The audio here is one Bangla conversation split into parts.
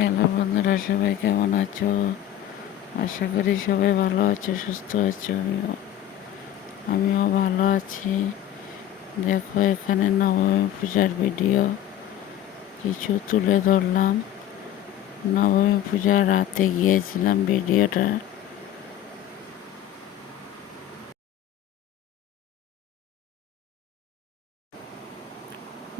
হ্যালো বন্ধুরা, সবাই কেমন আছো? আশা করি সবাই ভালো আছো, সুস্থ আছো আমিও। আমিও ভালো আছি। দেখো, এখানে নবমী পূজার ভিডিও। কিছু তুলে ধরলাম। নবমী পূজার রাতে গিয়েছিলাম ভিডিওটা।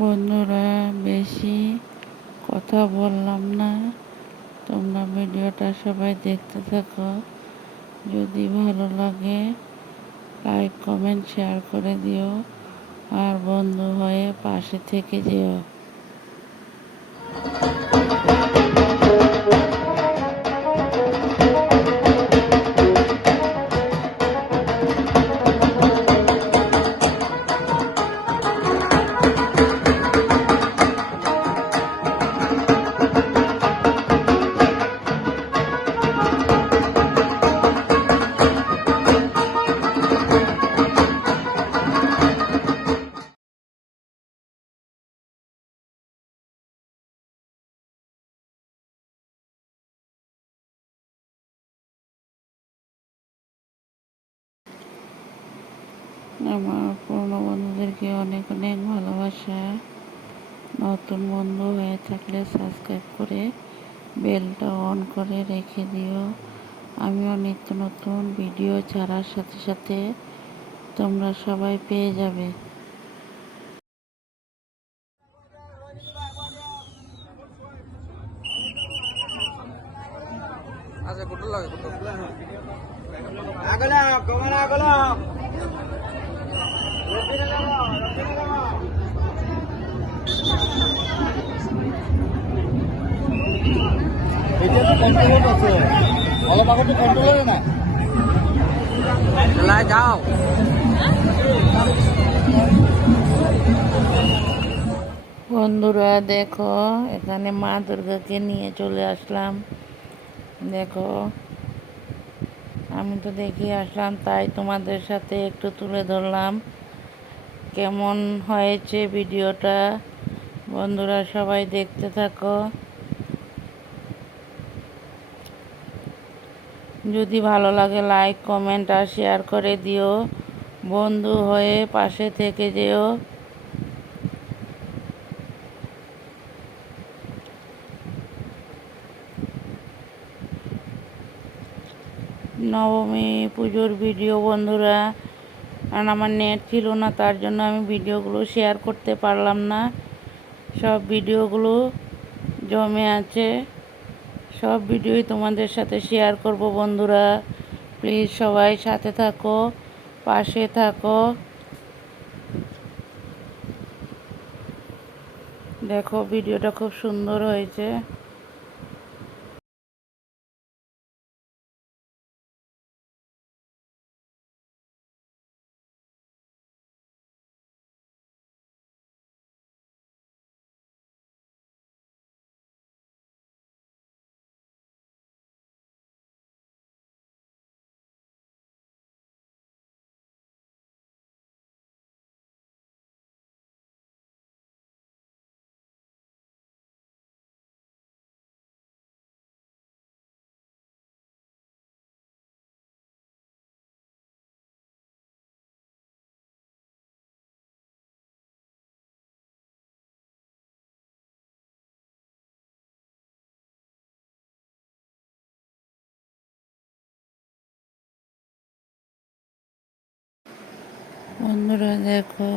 বন্ধুরা, বেশি কথা বললাম না। তোমরা ভিডিওটা সবাই দেখতে থাকো। যদি ভালো লাগে লাইক কমেন্ট শেয়ার করে দিও। আর বন্ধু হয়ে পাশে থেকে যেও। আমার পুরনো বন্ধুদেরকে অনেক অনেক ভালোবাসা। নতুন বন্ধু হয়ে থাকলে সাবস্ক্রাইব করে বেলটা অন করে রেখে দিও। আমিও নিত্য নতুন ভিডিও ছাড়ার সাথে সাথে তোমরা সবাই পেয়ে যাবে। আচ্ছা লাগে আগলা কমলা আগলা বন্ধুরা দেখো, এখানে মা দুর্গাকে নিয়ে চলে আসলাম। দেখো, আমি তো দেখি আসলাম, তাই তোমাদের সাথে একটু তুলে ধরলাম। কেমন হয়েছে ভিডিওটা বন্ধুরা সবাই দেখতে থাকো। যদি ভালো লাগে লাইক কমেন্ট আর শেয়ার করে দিও। বন্ধু হয়ে পাশে থেকে যেও। নবমী পুজোর ভিডিও বন্ধুরা। কারণ আমার নেট ছিল না, তার জন্য আমি ভিডিওগুলো শেয়ার করতে পারলাম না। সব ভিডিওগুলো জমে আছে। সব ভিডিওই তোমাদের সাথে শেয়ার করব বন্ধুরা। প্লিজ সবাই সাথে থাকো, পাশে থাকো। দেখো, ভিডিওটা খুব সুন্দর হয়েছে। বন্ধুরা, দেখো,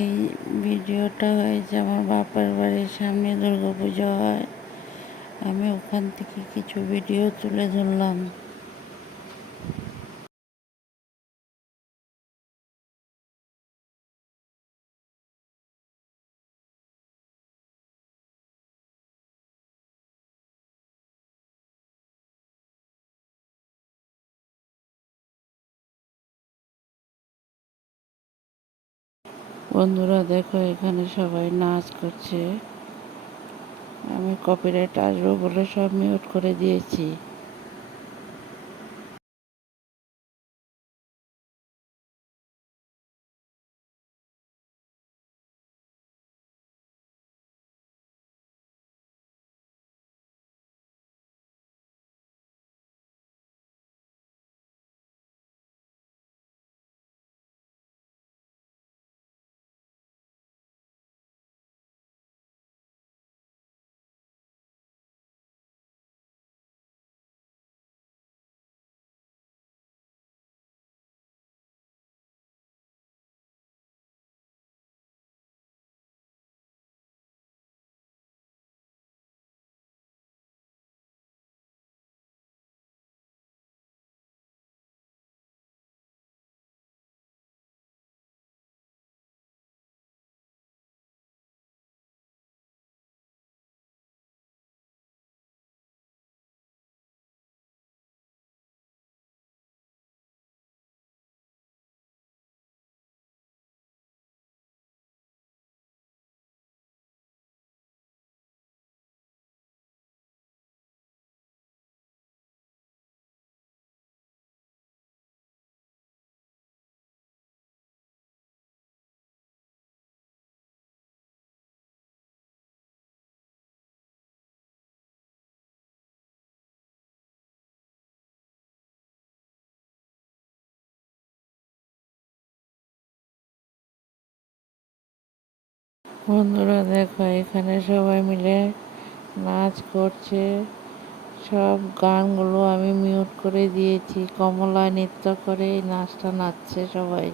এই ভিডিওটা হয়েছে আমার বাপার বাড়ির সামনে দুর্গা পুজো হয়। আমি ওখান থেকে কিছু ভিডিও তুলে ধরলাম। বন্ধুরা দেখো এখানে সবাই নাচ করছে। আমি কপিরাইট আসব বলে সব মিউট করে দিয়েছি। বন্ধুরা, দেখো, এখানে সবাই মিলে নাচ করছে। সব গানগুলো আমি মিউট করে দিয়েছি। কমলা নৃত্য করে নাচটা নাচছে সবাই।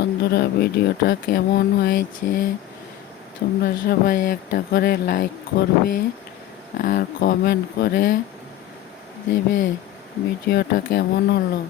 বন্ধুরা, ভিডিওটা কেমন হয়েছে? তোমরা সবাই একটা করে লাইক করবে আর কমেন্ট করে দেবে। ভিডিওটা কেমন হলো?